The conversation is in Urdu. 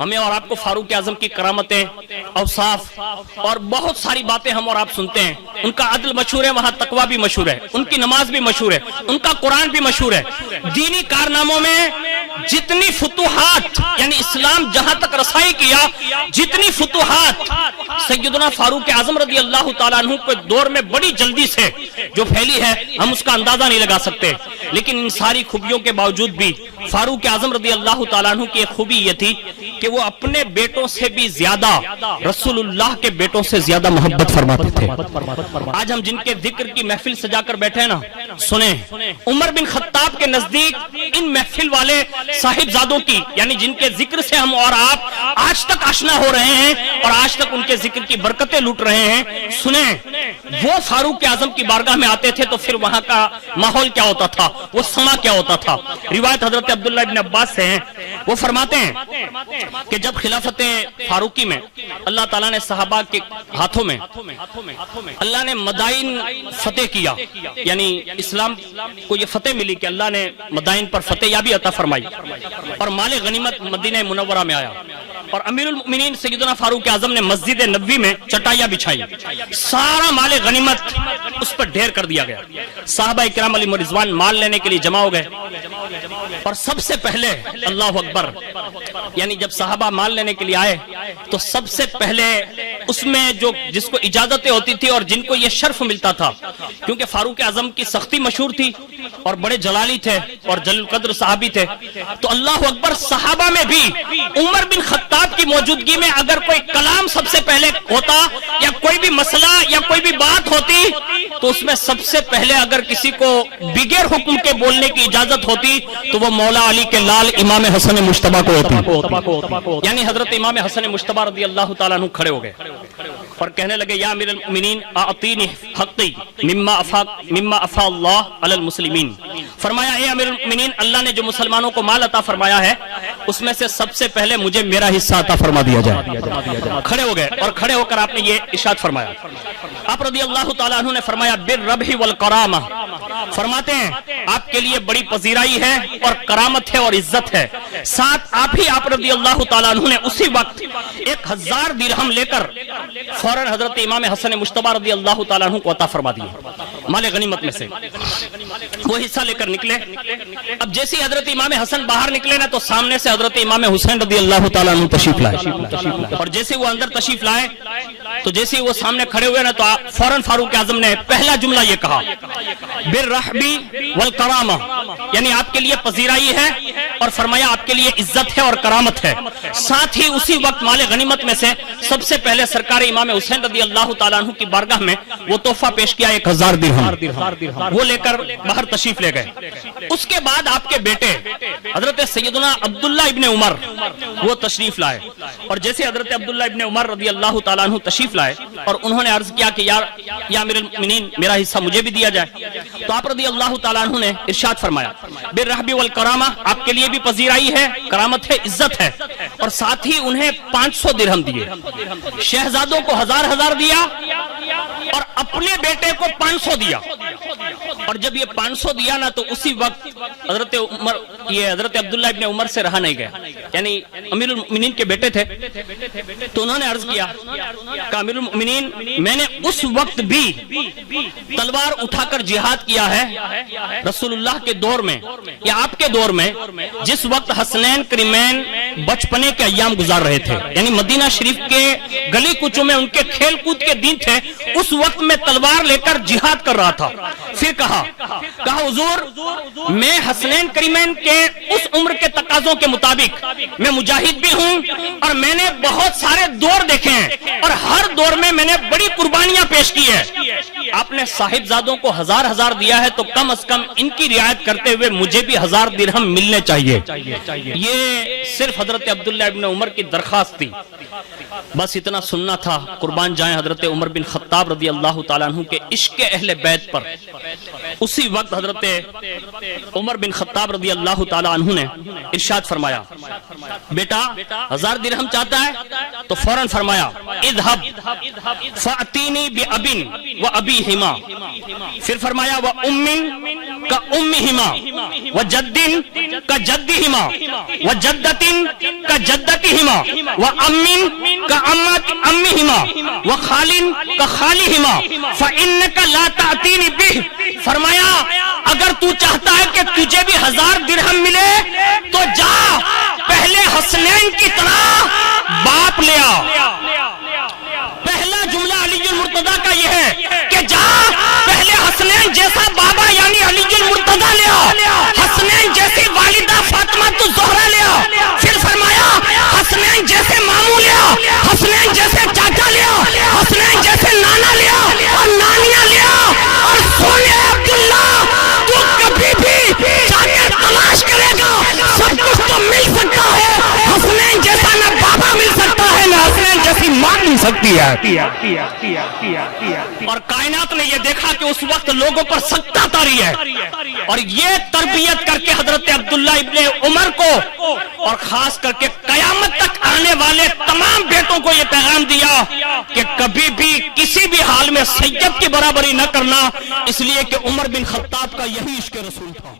ہمیں اور آپ کو فاروق اعظم کی کرامتیں، اوصاف اور بہت ساری باتیں ہم اور آپ سنتے ہیں. ان کا عدل مشہور ہے، وہاں تقویٰ بھی مشہور ہے، ان کی نماز بھی مشہور ہے، ان کا قرآن بھی مشہور ہے. دینی کارناموں میں جتنی فتوحات، یعنی اسلام جہاں تک رسائی کیا، جتنی فتوحات سیدنا فاروق اعظم رضی اللہ تعالیٰ عنہ کے دور میں بڑی جلدی سے جو پھیلی ہے، ہم اس کا اندازہ نہیں لگا سکتے. لیکن ان ساری خوبیوں کے باوجود بھی فاروق اعظم رضی اللہ تعالیٰ عنہ کی ایک خوبی یہ تھی کہ وہ اپنے بیٹوں سے بھی زیادہ رسول اللہ کے بیٹوں سے زیادہ محبت فرماتے تھے. آج ہم جن کے ذکر کی محفل سجا کر بیٹھے ہیں نا، سنیں عمر بن خطاب کے نزدیک ان محفل والے صاحبزادوں کی، یعنی جن کے ذکر سے ہم اور آپ آج تک آشنا ہو رہے ہیں اور آج تک ان کے ذکر کی برکتیں لوٹ رہے ہیں، سنیں وہ فاروق اعظم کی بارگاہ میں آتے تھے تو پھر وہاں کا ماحول کیا ہوتا تھا، وہ سما کیا ہوتا تھا. روایت حضرت عبداللہ ابن عباس سے ہیں، وہ فرماتے ہیں کہ جب خلافت فاروقی میں اللہ تعالیٰ نے صحابہ کے ہاتھوں میں اللہ نے مدائن فتح کیا، یعنی اسلام کو یہ فتح ملی کہ اللہ نے مدائن پر فتح یابی عطا فرمائی اور مال غنیمت مدینہ منورہ میں آیا، اور امیر المؤمنین سیدنا فاروق اعظم نے مسجد نبوی میں چٹائیاں بچھائی، سارا مال غنیمت اس پر ڈھیر کر دیا گیا. صحابہ کرام علیہم رضوان مال لینے کے لیے جمع ہو گئے، اور سب سے پہلے اللہ اکبر، یعنی جب صحابہ مال لینے کے لیے آئے تو سب سے پہلے اس میں جو جس کو اجازتیں ہوتی تھی اور جن کو یہ شرف ملتا تھا، کیونکہ فاروق اعظم کی سختی مشہور تھی اور بڑے جلالی تھے اور جلیل القدر صحابی تھے، تو اللہ اکبر صحابہ میں بھی عمر بن خطاب کی موجودگی میں اگر کوئی کلام سب سے پہلے ہوتا یا کوئی بھی مسئلہ یا کوئی بھی بات ہوتی تو اس میں سب سے پہلے اگر کسی کو بغیر حکم کے بولنے کی اجازت ہوتی تو وہ مولا علی کے لال امام حسن مجتبی کو ہوتی. یعنی حضرت امام حسن مجتبی رضی اللہ تعالیٰ عنہ کھڑے ہو گئے اور کہنے لگے یا امیر المؤمنین اعطینی حقی مما افا اللہ علی المسلمین. فرمایا اے امیر المؤمنین، اللہ نے جو مسلمانوں کو مال عطا فرمایا ہے اس میں سے سب سے پہلے مجھے میرا حصہ عطا فرما دیا جائے. کھڑے ہو گئے اور کھڑے ہو کر آپ نے یہ ارشاد فرمایا. آپ رضی اللہ تعالیٰ عنہ نے فرمایا بالربح والکرامہ، فرماتے ہیں آپ کے لیے بڑی پذیرائی ہے اور کرامت ہے اور عزت ہے. ساتھ آپ رضی اللہ تعالیٰ عنہ نے اسی وقت 1000 درہم لے کر فوراً حضرت امام حسن مجتبی رضی اللہ تعالیٰ عنہ کو عطا فرما دیا مال غنیمت میں سے. وہ حصہ لے کر نکلے. اب جیسے حضرت امام حسن باہر نکلے نا تو سامنے سے حضرت امام حسین رضی اللہ تعالیٰ عنہ تشریف لائے، اور جیسے وہ اندر تشریف لائے تو جیسے وہ سامنے کھڑے ہوئے نا تو فوراً فاروق اعظم نے پہلا جملہ یہ کہا بالرحبی والکرامہ، یعنی آپ کے لیے پذیرائی ہے اور فرمایا آپ کے لیے عزت ہے اور کرامت ہے. ساتھ ہی اسی وقت مال غنیمت میں سے سب سے پہلے سرکار امام حسین رضی اللہ تعالیٰ عنہ کی بارگاہ میں وہ تحفہ پیش کیا 1000 درہم، وہ لے کر باہر تشریف لے گئے. اس کے بعد آپ کے بیٹے حضرت سیدنا عبداللہ ابن عمر وہ تشریف لائے، اور جیسے حضرت عبداللہ ابن عمر رضی اللہ تعالیٰ عنہ تشریف لائے اور انہوں نے عرض کیا کہ یا امیر المؤمنین میرا حصہ مجھے بھی دیا جائے، تو آپ رضی اللہ تعالیٰ عنہ نے ارشاد فرمایا بالرحب والکرامہ، آپ کے لیے بھی پذیرائی ہے، کرامت ہے، عزت ہے، اور ساتھ ہی انہیں 500 درہم دیے. شہزادوں کو 1000 دیا اور اپنے بیٹے کو 500 دیا. اور جب یہ 500 دیا نا تو اسی وقت حضرت عبداللہ ابن عمر سے رہا نہیں گیا، یعنی امیر المؤمنین کے بیٹے تھے، تو انہوں نے عرض کیا کہ امیر المؤمنین میں نے اس وقت بھی تلوار اٹھا کر جہاد کیا ہے رسول اللہ کے دور میں یا آپ کے دور میں، جس وقت حسنین کریمین بچپنے کے ایام گزار رہے تھے، یعنی مدینہ شریف کے گلی کوچوں میں ان کے کھیل کود کے دن تھے، اس وقت میں تلوار لے کر جہاد کر رہا تھا. پھر کہا حضور میں حسنین کریمین کے اس عمر کے تقاضوں کے مطابق میں مجاہد بھی ہوں اور میں نے بہت سارے دور دیکھے ہیں اور ہر دور میں نے بڑی قربانیاں پیش کی ہے. آپ نے صاحبزادوں کو 1000 دیا ہے تو کم از کم ان کی رعایت کرتے ہوئے مجھے بھی 1000 درہم ملنے چاہیے. یہ صرف حضرت عبداللہ ابن عمر کی درخواست تھی، بس اتنا سننا تھا. قربان جائیں حضرت عمر بن خطاب رضی اللہ تعالیٰ عنہ کے عشق اہل بیت پر اسی وقت حضرت عمر بن خطاب رضی اللہ تعالی عنہ نے ارشاد فرمایا بیٹا 1000 درہم چاہتا ہے؟ تو فوراً فرمایا اذهب فأتینی بأبن وأبیہما، پھر فرمایا وأم كأمہما وجد كجدہما وجدۃ كجدتہما وأم كأمہما وخال كخالہما فإنک لا تأتینی بہ، فرمایا اگر تو چاہتا ہے کہ تجھے بھی 1000 درہم ملے تو جا پہلے حسنین کی طرح باپ لے آ۔ پہلا جملہ علی المرتضیٰ کا یہ ہے کہ جا پہلے حسنین جیسا بابا یعنی علی المرتضیٰ لے آ، حسنین جیسی والدہ فاطمہ الزہرا لے آ، پھر فرمایا حسنین جیسے ماموں لے آ، حسنین جیسے چاچا لے آ، حسنین جیسے نانا لے آ اور نانیاں لے آ، اور سونے عبداللہ تو کبھی بھی جا کر تلاش کرے گا سب کچھ تو مل سکتا ہے، حسنین جیسا نہ بابا مل سکتا ہے نہ حسنین جیسی ماں مل سکتی ہے۔ اور کائنات نے یہ دیکھا کہ اس وقت لوگوں پر سکتہ طاری ہے، اور یہ تربیت کر کے حضرت عبداللہ ابن عمر کو اور خاص کر کے قیامت تک آنے والے تمام بیٹوں کو یہ پیغام دیا کہ کبھی بھی کسی بھی حال میں سید کی برابری نہ کرنا، اس لیے کہ عمر بن خطاب کا یہی عشق رسول تھا۔